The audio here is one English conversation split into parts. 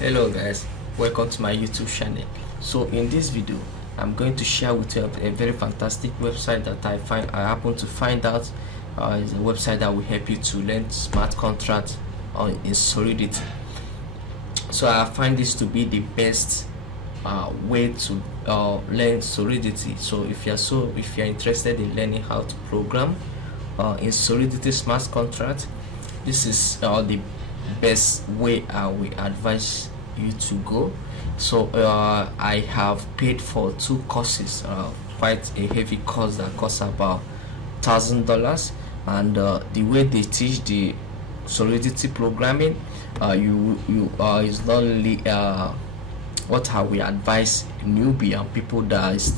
Hello guys, welcome to my YouTube channel. So in this video I'm going to share with you a very fantastic website that I happen to find out is a website that will help you to learn smart contracts in solidity. So I find this to be the best way to learn solidity. So if you're interested in learning how to program in solidity smart contract, this is the best way I will advise you to go. So I have paid for two courses, quite a heavy course that costs about $1,000, and the way they teach the solidity programming, is not only what I will advise newbie and people that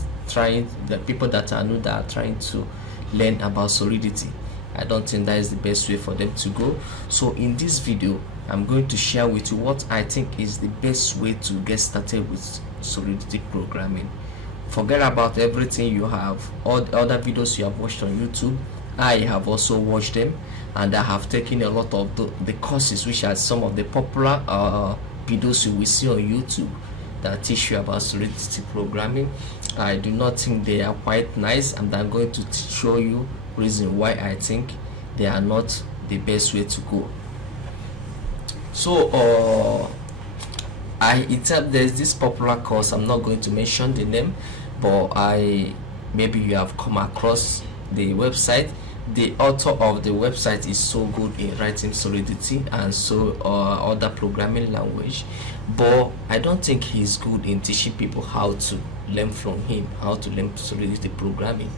are new, that are trying to learn about solidity. I don't think that is the best way for them to go. So in this video I'm going to share with you what I think is the best way to get started with solidity programming. Forget about everything you have, all the other videos you have watched on YouTube. I have also watched them, and I have taken a lot of the courses, which are some of the popular videos you will see on YouTube that teach you about solidity programming. I do not think they are quite nice, and I'm going to show you reason why I think they are not the best way to go. So there's this popular course. I'm not going to mention the name, but maybe you have come across the website. The author of the website is so good in writing solidity and so other programming language, but I don't think he's good in teaching people how to learn from him, how to learn solidity programming.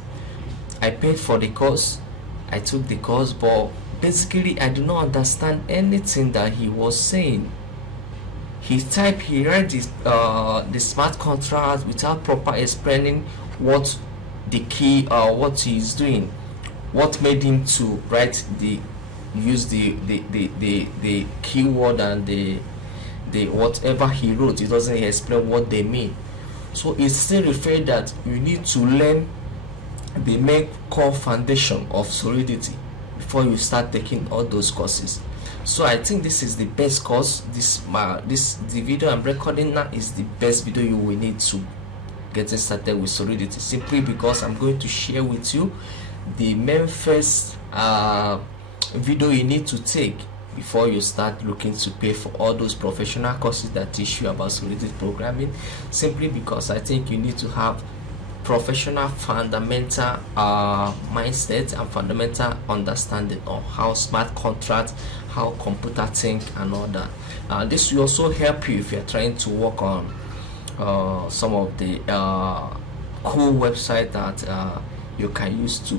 I paid for the course, I took the course, but basically I do not understand anything that he was saying. He read the smart contract without proper explaining what the key what he is doing, what made him to use the keyword and the whatever he wrote. He doesn't explain what they mean. So it still referred that you need to learn the main core foundation of solidity before you start taking all those courses. So I think this is the best course. The video I'm recording now is the best video you will need to getting started with solidity, simply because I'm going to share with you the main first video you need to take before you start looking to pay for all those professional courses that teach you about solidity programming, simply because I think you need to have professional fundamental mindset and fundamental understanding of how smart contracts, how computer think and all that. This will also help you if you're trying to work on some of the cool website that you can use to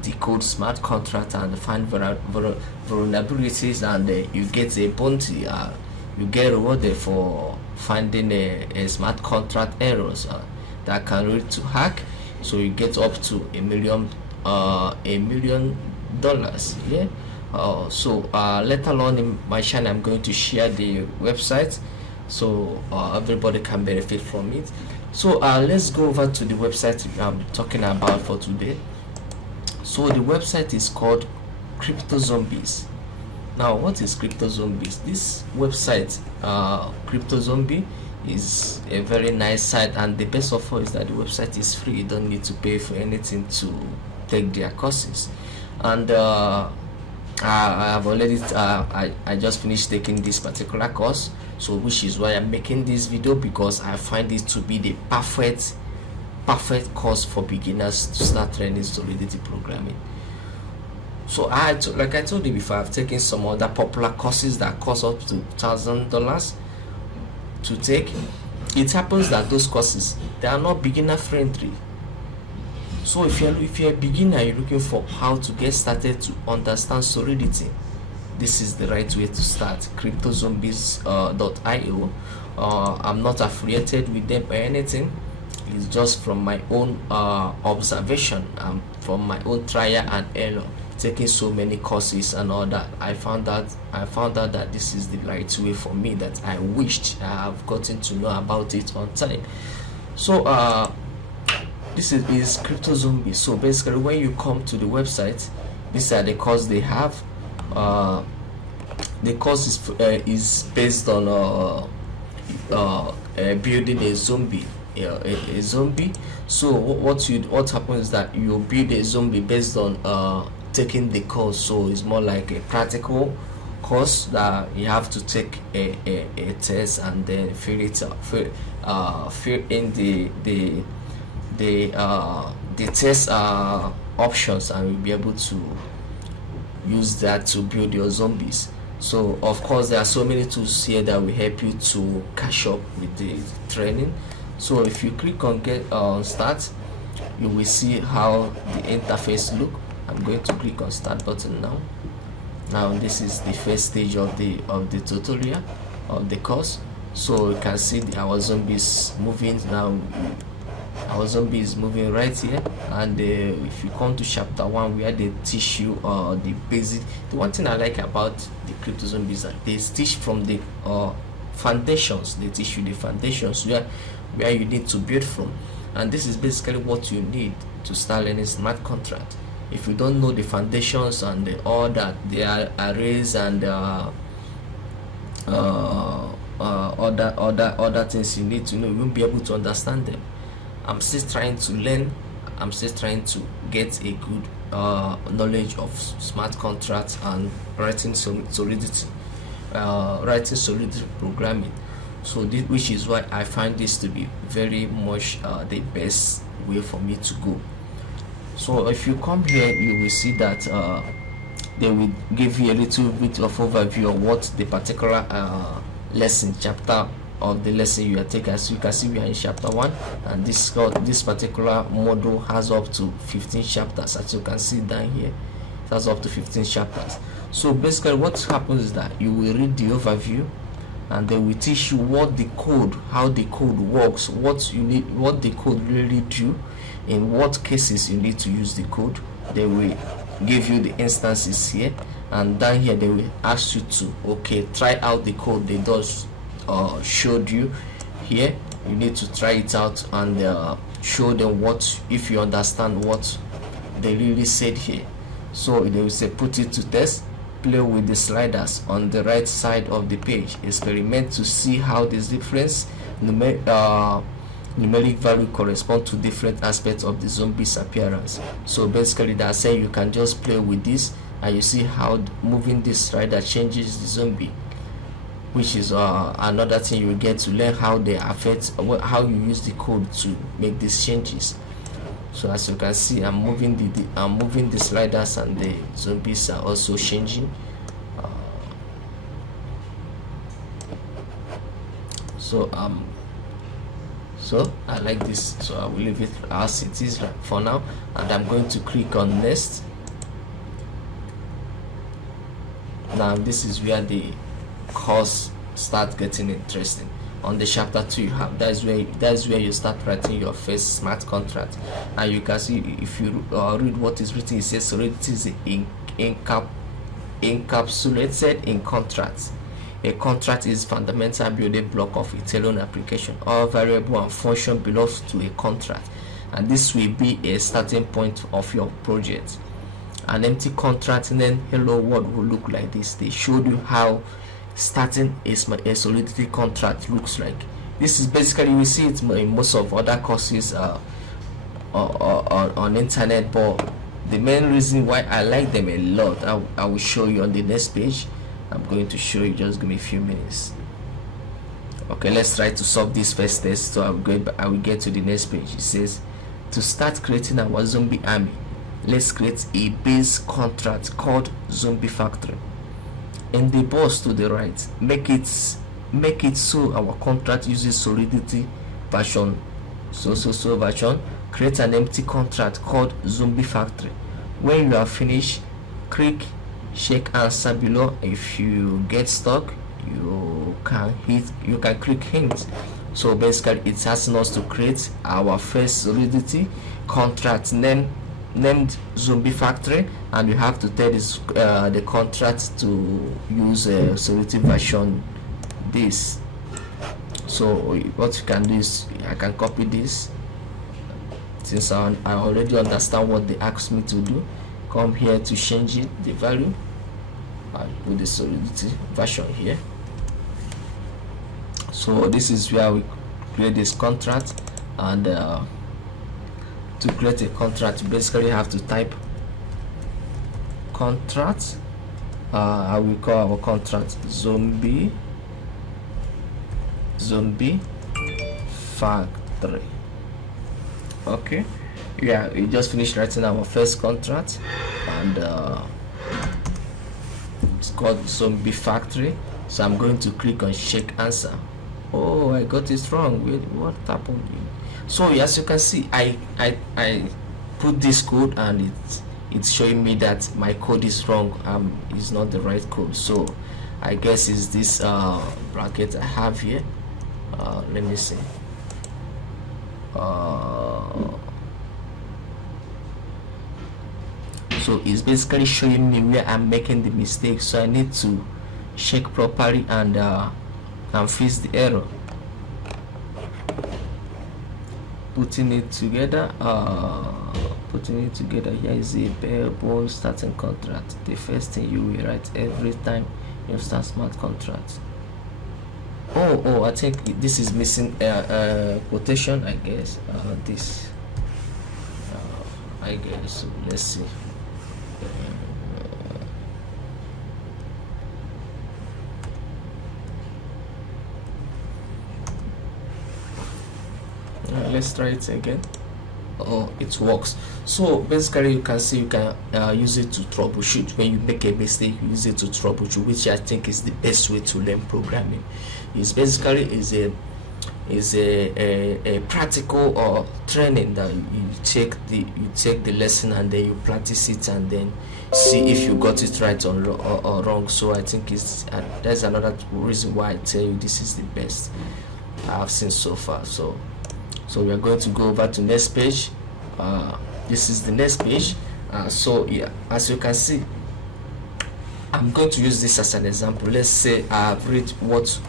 decode smart contracts and find vulnerabilities, and you get a bounty, you get rewarded for finding a smart contract errors that can lead to hack. So you get up to $1 million. Yeah. So later on in my channel I'm going to share the website so everybody can benefit from it. So let's go over to the website I'm talking about for today. So the website is called Cryptozombies. Now, what is Cryptozombies? This website, Cryptozombie, is a very nice site, and the best of all is that the website is free. You don't need to pay for anything to take their courses. And I have already I just finished taking this particular course, so which is why I'm making this video, because I find it to be the perfect course for beginners to start learning solidity programming. So like I told you before, I've taken some other popular courses that cost up to $1,000 to take. It happens that those courses, they are not beginner friendly. So if you're a beginner, you're looking for how to get started to understand solidity, this is the right way to start. Cryptozombies.io. I'm not affiliated with them or anything. It's just from my own observation, from my own trial and error, taking so many courses and all that. I found out that this is the right way for me, that I wished I have gotten to know about it on time. So this is Cryptozombies. So basically, when you come to the website, these are the courses they have. The course is based on building a zombie, a zombie. So what happens is that you build a zombie based on taking the course. So it's more like a practical course that you have to take a test and then fill in the test options, and you'll be able to use that to build your zombies. So of course there are so many tools here that will help you to catch up with the training. So if you click on get start, you will see how the interface look. I'm going to click on start button now. Now this is the first stage of the tutorial of the course. So you can see our zombies moving now. Our zombie is moving right here, and if you come to chapter 1 where they teach you the basic, the one thing I like about the crypto zombies that they teach from the foundations. They teach you the foundations where you need to build from, and this is basically what you need to start learning smart contract. If you don't know the foundations and all that, they are arrays and other things you need to know, you won't be able to understand them. I'm still trying to learn. I'm still trying to get a good knowledge of smart contracts and writing solidity programming. So this, which is why I find this to be very much the best way for me to go. So if you come here, you will see that they will give you a little bit of overview of what the particular lesson chapter of the lesson you are taking. As you can see, we are in chapter 1, and this particular module has up to 15 chapters. As you can see down here, it has up to 15 chapters. So basically what happens is that you will read the overview, and they will teach you what the code, how the code works, what you need, what the code really do, in what cases you need to use the code. They will give you the instances here, and down here they will ask you to try out the code they just showed you here. You need to try it out and show them what, if you understand what they really said here. So they will say put it to test, play with the sliders on the right side of the page, experiment to see how this difference numeric value correspond to different aspects of the zombie's appearance. So basically they're saying you can just play with this, and you see how moving this slider changes the zombie, which is another thing you get to learn how they affect, how you use the code to make these changes. So as you can see, I'm moving the sliders, and the zombies are also changing. So I like this, so I will leave it as it is for now, and I'm going to click on next. Now this is where the course start getting interesting. On the chapter 2 you have, that's where you start writing your first smart contract. And you can see, if you read what is written, it says solidity is encapsulated in contracts. A contract is fundamental building block of Ethereum application. All variable and function belongs to a contract, and this will be a starting point of your project. An empty contract named hello world will look like this. They showed you how starting a solidity contract looks like. This is basically, we see it in most of other courses on internet, but the main reason why I like them a lot, I will show you on the next page. I'm going to show you, just give me a few minutes. Okay, let's try to solve this first test. So I will get to the next page. It says to start creating our zombie army, let's create a base contract called zombie factory. In the box to the right, make it so our contract uses solidity version version. Create an empty contract called zombie factory. When you are finished, click check answer below. If you get stuck, you can click hint. So basically it's asking us to create our first solidity contract named zombie factory, and you have to tell this the contract to use solidity version this. So what you can do is, I can copy this, since I already understand what they asked me to do. Come here to change it, the value, and put the solidity version here. So this is where we create this contract, and to create a contract you basically have to type contract. I will call our contract zombie factory. Okay, yeah, we just finished writing our first contract, and it's called zombie factory. So I'm going to click on check answer. Oh, I got it wrong. Wait, what happened? So as you can see, I put this code, and it's showing me that my code is wrong. It's not the right code. So I guess it's this bracket I have here. Let me see. So it's basically showing me where I'm making the mistake. So I need to check properly and fix the error. Putting it together. Here is a bare bone starting contract. The first thing you will write every time you start smart contract. Oh, I think this is missing quotation, I guess. This I guess. So let's see. Let's try it again. Oh, it works. So basically you can see you can use it to troubleshoot. When you make a mistake, you use it to troubleshoot, which I think is the best way to learn programming. It's basically is a practical or training that you take the lesson and then you practice it and then see if you got it right or wrong. So I think there's another reason why I tell you this is the best I've seen so far. So we are going to go over to next page. This is the next page. So yeah, as you can see, I'm going to use this as an example. Let's say I've read what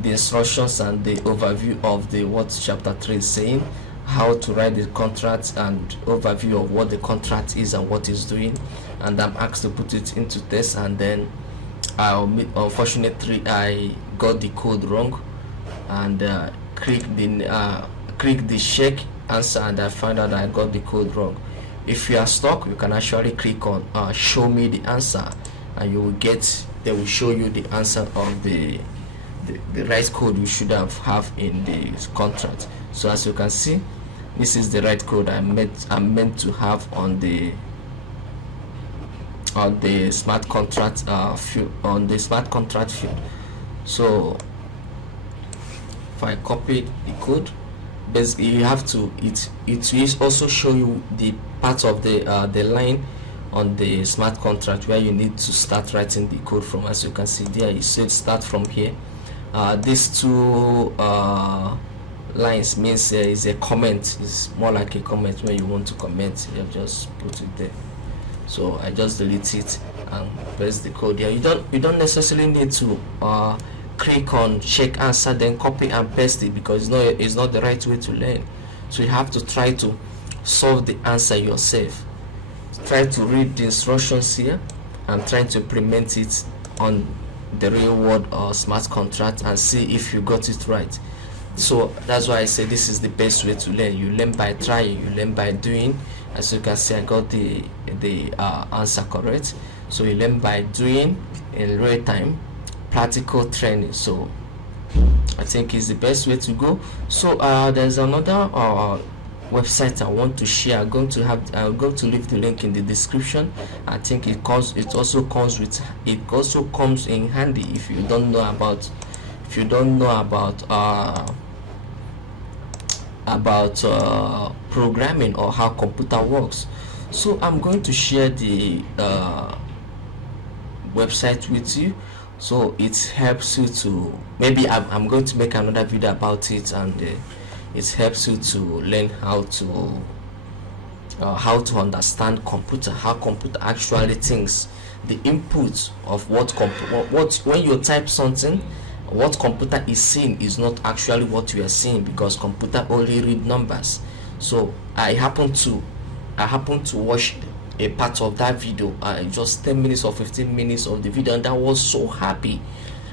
the instructions and the overview of the what chapter 3 is saying, how to write the contract and overview of what the contract is and what it's doing, and I'm asked to put it into test, and then unfortunately I got the code wrong, and click the check answer, and I find out that I got the code wrong. If you are stuck, you can actually click on show me the answer, and they will show you the answer of the right code you should have in the contract. So as you can see, this is the right code I'm meant to have on the smart contract field. So if I copy the code, basically you have to it will also show you the part of the line on the smart contract where you need to start writing the code from. As you can see there, it said start from here. These two lines means is a comment. It's more like a comment. When you want to comment, you just put it there. So I just delete it and press the code here. You don't necessarily need to click on check answer then copy and paste it, because it's not the right way to learn. So you have to try to solve the answer yourself. Try to read the instructions here and try to implement it on the real world or smart contract and see if you got it right. So that's why I say this is the best way to learn. You learn by trying, you learn by doing. As you can see, I got the answer correct. So you learn by doing in real time, practical training. So I think it's the best way to go. So there's another website I want to share. I'm going to leave the link in the description. I think it also comes in handy if you don't know about programming or how computer works. So I'm going to share the website with you, so it helps you to, maybe I'm going to make another video about it, and it helps you to learn how to understand computer, how computer actually thinks, the input of what when you type something, what computer is seeing is not actually what you are seeing, because computer only read numbers. So I happen to watch a part of that video, just 10 minutes or 15 minutes of the video, and I was so happy.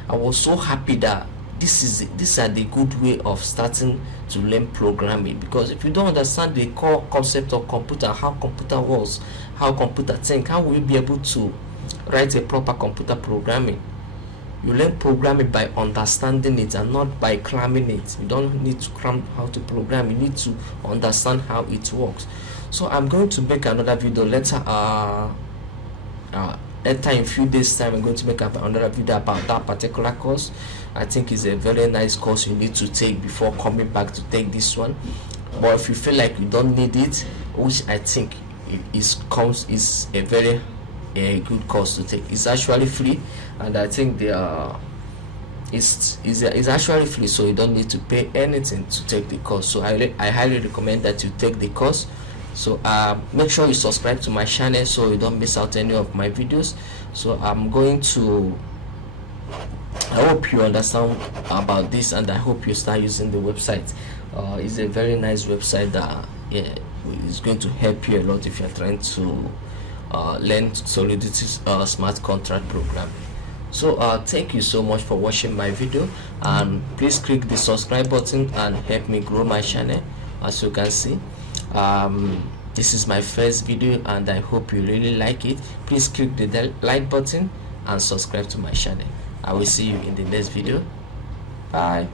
I was so happy that these are the good way of starting to learn programming, because if you don't understand the core concept of computer, how computer works, how computer think, how will you be able to write a proper computer programming? You learn programming by understanding it and not by cramming it. You don't need to cram how to program, you need to understand how it works. So I'm going to make another video later in few days time. I'm going to make another video about that particular course. I think it's a very nice course you need to take before coming back to take this one. But if you feel like you don't need it, which I think is a very good course to take. It's actually free, and I think it's actually free, so you don't need to pay anything to take the course. So I highly recommend that you take the course. So make sure you subscribe to my channel so you don't miss out any of my videos. So I hope you understand about this, and I hope you start using the website. It's a very nice website that is going to help you a lot if you're trying to learn Solidity smart contract programming. So thank you so much for watching my video, and please click the subscribe button and help me grow my channel. As you can see, this is my first video and I hope you really like it. Please click the like button and subscribe to my channel. I will see you in the next video. Bye.